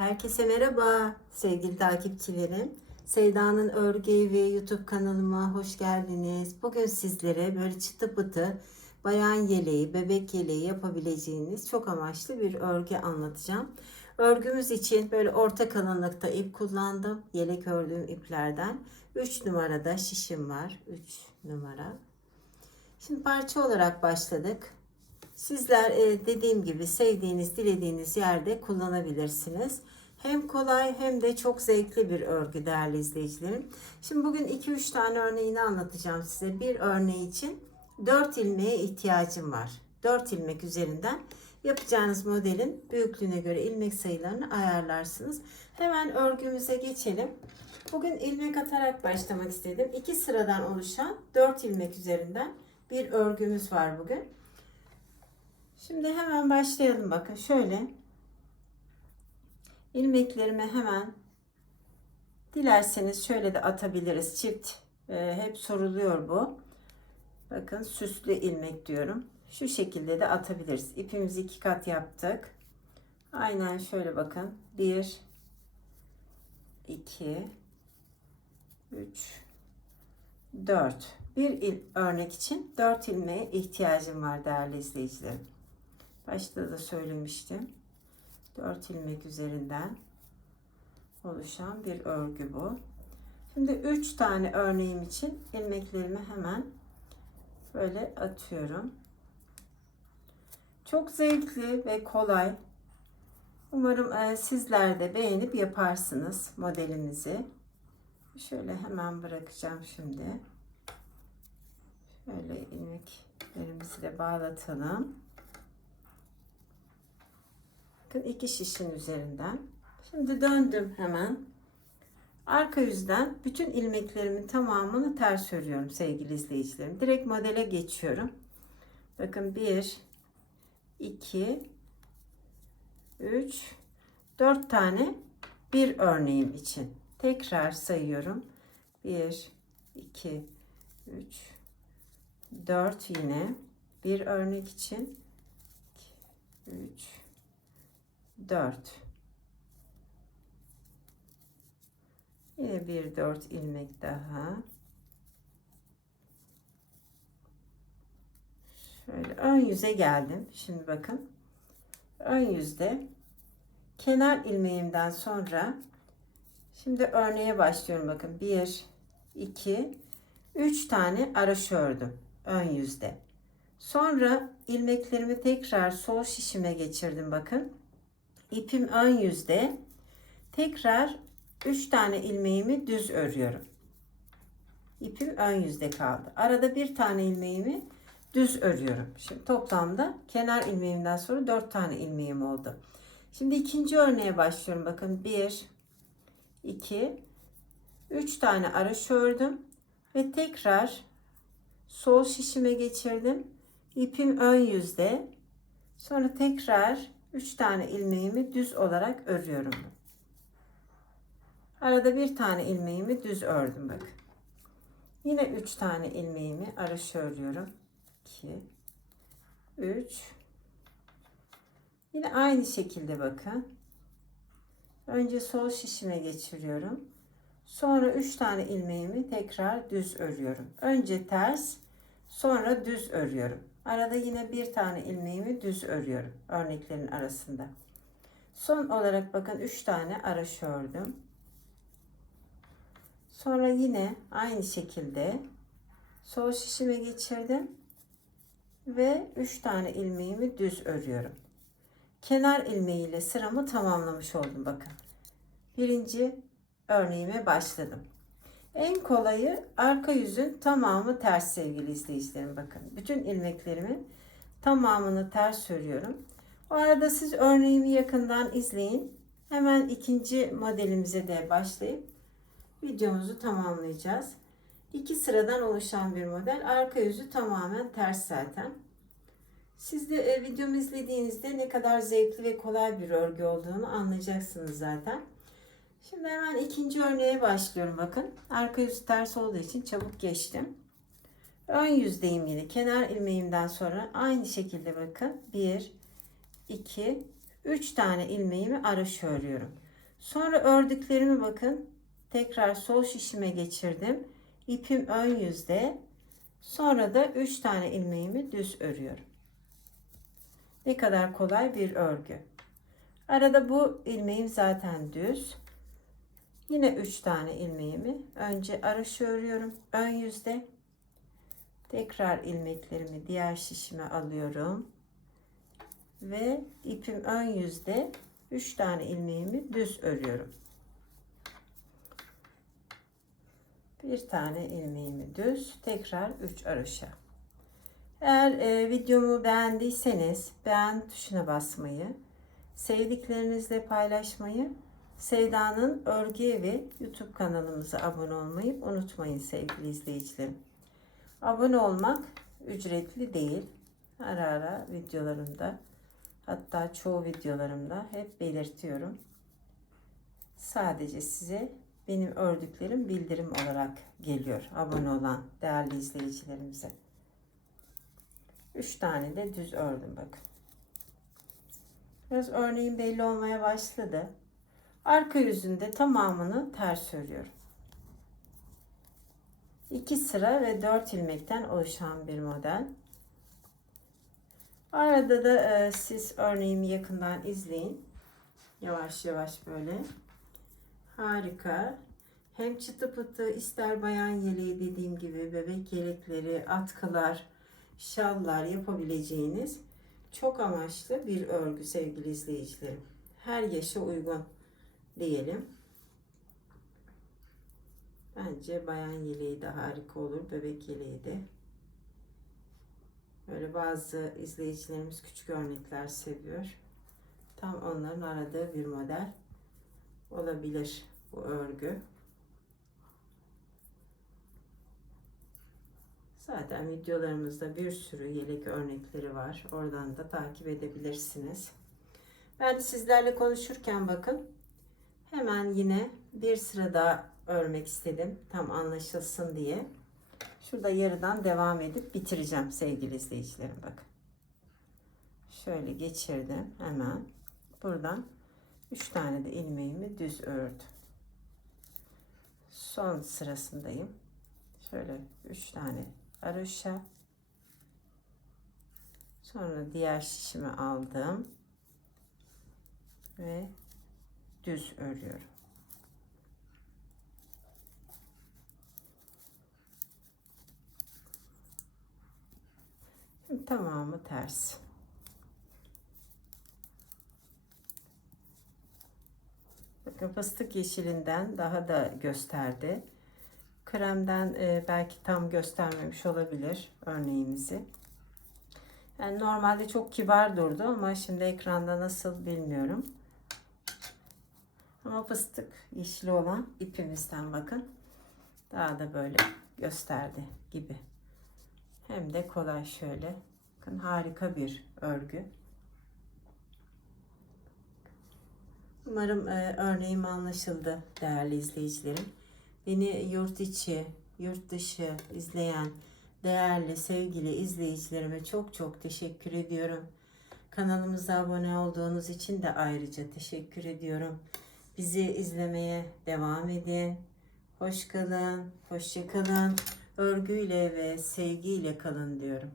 Herkese merhaba sevgili takipçilerim. Sevda'nın Örgü Evi YouTube kanalıma hoş geldiniz. Bugün sizlere böyle çıtı pıtı bayan yeleği, bebek yeleği yapabileceğiniz çok amaçlı bir örgü anlatacağım. Örgümüz için böyle orta kalınlıkta ip kullandım. Yelek ördüğüm iplerden. 3 numarada şişim var. 3 numara. Şimdi parça olarak başladık. Sizler e, dediğim gibi sevdiğiniz, dilediğiniz yerde kullanabilirsiniz. Hem kolay hem de çok zevkli bir örgü değerli izleyicilerim. Şimdi bugün 2-3 tane örneğini anlatacağım size. Bir örneği için 4 ilmeğe ihtiyacım var. 4 ilmek üzerinden yapacağınız modelin büyüklüğüne göre ilmek sayılarını ayarlarsınız. Hemen örgümüze geçelim. Bugün ilmek atarak başlamak istedim. İki sıradan oluşan 4 ilmek üzerinden bir örgümüz var bugün. Şimdi hemen başlayalım bakın. Şöyle ilmeklerimi hemen dilerseniz şöyle de atabiliriz. Çift e, hep soruluyor bu. Bakın süslü ilmek diyorum. Şu şekilde de atabiliriz. İpimizi iki kat yaptık. Aynen şöyle bakın. 1 2 3 4 bir il, örnek için 4 ilmeğe ihtiyacım var değerli izleyicilerim Başta da söylemiştim. 4 ilmek üzerinden oluşan bir örgü bu. Şimdi 3 tane örneğim için ilmeklerimi hemen böyle atıyorum. Çok zevkli ve kolay. Umarım e, sizler de beğenip yaparsınız modelimizi. Şöyle hemen bırakacağım şimdi. Şöyle ilmeklerimizi de bağlatalım. Bakın iki şişin üzerinden. Şimdi döndüm hemen. Arka yüzden bütün ilmeklerimin tamamını ters örüyorum sevgili izleyicilerim. Direkt modele geçiyorum. Bakın 1 2 3 4 tane bir örneğim için. Tekrar sayıyorum. 1 2 3 4 yine bir örnek için 2 3 4 yine bir 4 ilmek daha. Şöyle ön yüze geldim. Şimdi bakın. Ön yüzde kenar ilmeğimden sonra şimdi örneğe başlıyorum. Bakın 1 2 3 tane araş ördüm ön yüzde. Sonra ilmeklerimi tekrar sol şişime geçirdim. Bakın ipim ön yüzde. Tekrar 3 tane ilmeğimi düz örüyorum. İpim ön yüzde kaldı. Arada bir tane ilmeğimi düz örüyorum. Şimdi toplamda kenar ilmeğimden sonra 4 tane ilmeğim oldu. Şimdi ikinci örneğe başlıyorum. Bakın 1 2 3 tane araş ördüm ve tekrar sol şişime geçirdim. İpim ön yüzde. Sonra tekrar 3 tane ilmeğimi düz olarak örüyorum. Arada bir tane ilmeğimi düz ördüm bak. Yine 3 tane ilmeğimi araş örüyorum. 2 3 Yine aynı şekilde bakın. Önce sol şişime geçiriyorum. Sonra 3 tane ilmeğimi tekrar düz örüyorum. Önce ters, sonra düz örüyorum. Arada yine bir tane ilmeğimi düz örüyorum örneklerin arasında. Son olarak bakın 3 tane araş ördüm. Sonra yine aynı şekilde sol şişime geçirdim ve 3 tane ilmeğimi düz örüyorum. Kenar ilmeği ile sıramı tamamlamış oldum bakın. Birinci örneğime başladım. En kolayı arka yüzün tamamı ters sevgili izleyicilerim bakın. Bütün ilmeklerimin tamamını ters örüyorum. O arada siz örneğimi yakından izleyin. Hemen ikinci modelimize de başlayıp videomuzu tamamlayacağız. İki sıradan oluşan bir model. Arka yüzü tamamen ters zaten. Siz de e, videomu izlediğinizde ne kadar zevkli ve kolay bir örgü olduğunu anlayacaksınız zaten. Şimdi hemen ikinci örneğe başlıyorum bakın. Arka yüzü ters olduğu için çabuk geçtim. Ön yüzdeyim yine. Kenar ilmeğimden sonra aynı şekilde bakın. 1, 2, 3 tane ilmeğimi araş örüyorum. Sonra ördüklerimi bakın tekrar sol şişime geçirdim. İpim ön yüzde. Sonra da 3 tane ilmeğimi düz örüyorum. Ne kadar kolay bir örgü. Arada bu ilmeğim zaten düz. Yine 3 tane ilmeğimi önce araşı örüyorum ön yüzde. Tekrar ilmeklerimi diğer şişime alıyorum. Ve ipim ön yüzde 3 tane ilmeğimi düz örüyorum. Bir tane ilmeğimi düz, tekrar 3 araşa. Eğer e, videomu beğendiyseniz beğen tuşuna basmayı, sevdiklerinizle paylaşmayı, Seyda'nın Örgü Evi YouTube kanalımıza abone olmayı unutmayın sevgili izleyicilerim. Abone olmak ücretli değil. Ara ara videolarımda hatta çoğu videolarımda hep belirtiyorum. Sadece size benim ördüklerim bildirim olarak geliyor abone olan değerli izleyicilerimize. 3 tane de düz ördüm bakın. Biraz örneğin belli olmaya başladı. Arka yüzünde tamamını ters örüyorum. 2 sıra ve 4 ilmekten oluşan bir model. Arada da e, siz örneğimi yakından izleyin. Yavaş yavaş böyle. Harika. Hem çıtı pıtı ister bayan yeleği dediğim gibi bebek yelekleri, atkılar, şallar yapabileceğiniz çok amaçlı bir örgü sevgili izleyicilerim. Her yaşa uygun diyelim. Bence bayan yeleği de harika olur. Bebek yeleği de. Böyle bazı izleyicilerimiz küçük örnekler seviyor. Tam onların aradığı bir model olabilir bu örgü. Zaten videolarımızda bir sürü yelek örnekleri var. Oradan da takip edebilirsiniz. Ben de sizlerle konuşurken bakın hemen yine bir sıra daha örmek istedim. Tam anlaşılsın diye. Şurada yarıdan devam edip bitireceğim sevgili izleyicilerim bakın. Şöyle geçirdim hemen. Buradan 3 tane de ilmeğimi düz ördüm. Son sırasındayım. Şöyle 3 tane haroşa. Sonra diğer şişimi aldım. Ve düz örüyorum. Şimdi tamamı ters. Bakın fıstık yeşilinden daha da gösterdi. Kremden e, belki tam göstermemiş olabilir örneğimizi. Yani normalde çok kibar durdu ama şimdi ekranda nasıl bilmiyorum. Ama fıstık yeşili olan ipimizden bakın. Daha da böyle gösterdi gibi. Hem de kolay şöyle. Bakın harika bir örgü. Umarım e, örneğim anlaşıldı değerli izleyicilerim. Beni yurt içi, yurt dışı izleyen değerli sevgili izleyicilerime çok çok teşekkür ediyorum. Kanalımıza abone olduğunuz için de ayrıca teşekkür ediyorum. Bizi izlemeye devam edin. Hoş kalın, hoşça kalın. Örgüyle ve sevgiyle kalın diyorum.